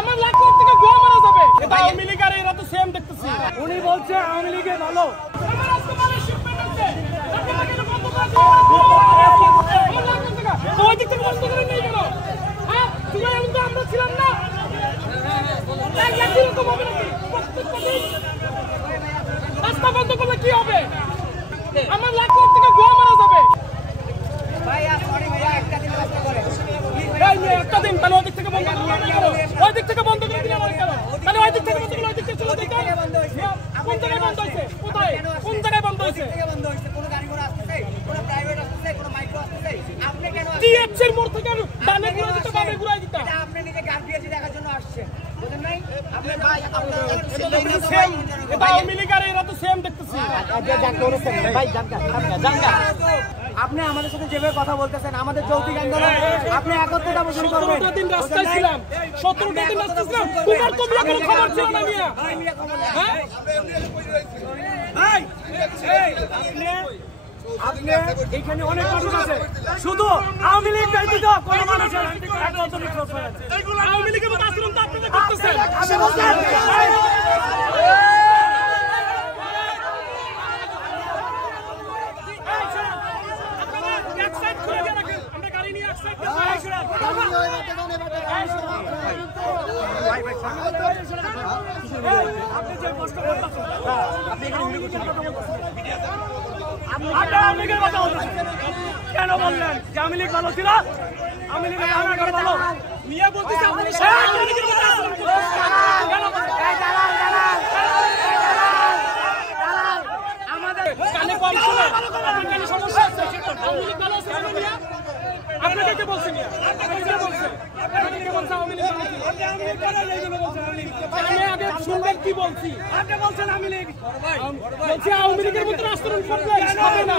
আমার লাখ থেকে গোয়া মারা যাবে। এটা আওয়ামী লীগ আর এরা তো সেম দেখতেছি। উনি বলছে আওয়ামী লীগে ভালো। আমার আজকে মালের শিপমেন্ট আছে, আপনারা কেন বন্ধ করে দিলেন? ওই দিক থেকে বন্ধ করে নিয়ে গেল। হ্যাঁ, তুমি এমন তো আমরা ছিলাম না। এরকম হবে নাকি? রাস্তা বন্ধ করলে কি হবে? আমার লাখ থেকে গোয়া মারা যাবে। একটা দিন তাহলে ওই দিক থেকে বন্ধ করে দিল, ওই দিক থেকে বন্ধ করে দিল, তাহলে ওই দিক থেকে বন্ধ করে ওই দিক থেকে চলে দিতে। কোন জায়গায় বন্ধ হয়েছে? কোথায়? কোন জায়গায় বন্ধ হয়েছে? কোনো গাড়ি ঘোড়া আসতেছে, কোনো প্রাইভেট আসতেছে, কোনো মাইক্রো আসতেছে। আপনি কেন টিএফসির মোড় থেকে ডানে ঘুরে দিতে, বামে ঘুরে দিতে। এটা আপনি নিজে গার্ডিয়াজি দেখার জন্য আসছেন, বুঝেন নাই? আপনি ভাই এটা আওয়ামী লীগ আর এরা তো সেম দেখতেছি। আপনি আমাদের সাথে যেভাবে কথা বলতেছেন, আমাদের যৌক্তিক আন্দোলন, আপনি একত্রটা বসে করবেন। 17টা দিন রাস্তায় ছিলাম, 17টা দিন রাস্তায় ছিলাম। তোমার তো মিয়া কোনো খবর ছিল না মিয়া। হ্যাঁ, আপনি এখানে অনেক মানুষ আছে, শুধু আওয়ামী লীগ ব্যতীত কোনো মানুষের আওয়ামী লীগের মতো আচরণ তো আপনারা করতেছেন। আমরা গাড়ি নিয়ে আপনি যে কষ্ট করতেছেন, আপনি কেন বললেন যে আওয়ামী লীগ ভালো ছিল? আওয়ামী লীগের ভালো মিয়া বলতেছে আপনি আমাদের কানে কম শুনে আপনার কানে সমস্যা আছে। আওয়ামী লীগ ভালো আছে না মিয়া? আপনাকে কে বলছে মিয়া? আপনাকে কে বলছে? আপনাকে কে বলছে আওয়ামী লীগ ভালো ছিল? আমি আগে শুনবেন কি বলছি। আপনি বলছেন আওয়ামী লীগ বলছি আওয়ামী লীগের মতো আচরণ করলে হবে না।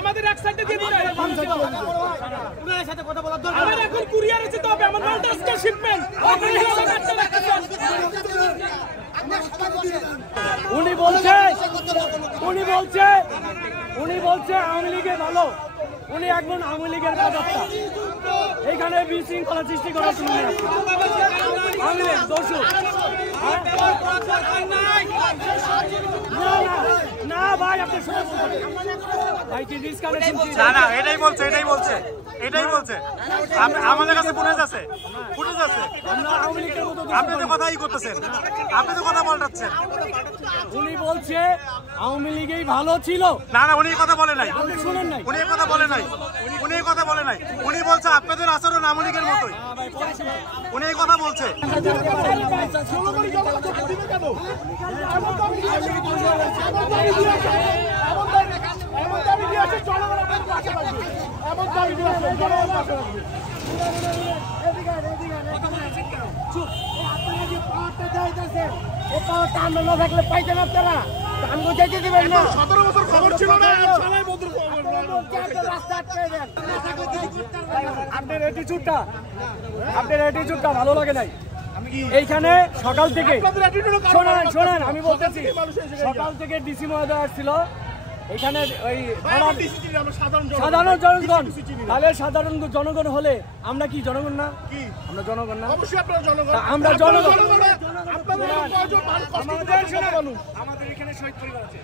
আমাদের এক সাইডে দিয়ে দিলে ওনার সাথে কথা বলার দরকার। আমার এখন কুরিয়ার আছে তো হবে, আমার মালটা আজকে শিপমেন্ট। উনি বলছে আওয়ামী লীগে ভালো। উনি একজন আওয়ামী লীগের প্রবক্তা। এইখানে বিশৃঙ্খলা সৃষ্টি করার জন্য আওয়ামী লীগ দোষী। না ভাই, আপনি ভাই কি ডিসকাউন্ট শুনছি না, এটাই বলছে আমাদের কাছে ফুটেজ আছে। আমরা আওয়ামী লীগের মতো আপনি তো কথাই করতেছেন, আপনি তো কথা পাল্টাচ্ছেন। উনি বলছে আওয়ামী লীগেই ভালো ছিল। না, উনি কথা বলে নাই, আপনি শুনেন নাই? উনি কথা বলে নাই। উনি বলছে আপনাদের আচরণ আওয়ামী লীগের মতোই, উনি এই কথা বলছে। পাইতেন আপনারা, আমি বুঝাইতে দিবেন না। 17 বছর খবর ছিল না। আপনার অ্যাটিটিউডটা ভালো লাগে নাই। এইখানে সকাল থেকে শোনেন আমি বলতেছি, সকাল থেকে ডিসি মহোদয় আসছিল এখানে। ওই সাধারণ জনগণ, তাহলে সাধারণ জনগণ হলে আমরা কি জনগণ না? আমরা জনগণ না? আমরা জনগণ। আমাদের এখানে শহীদ পরিবার আছে।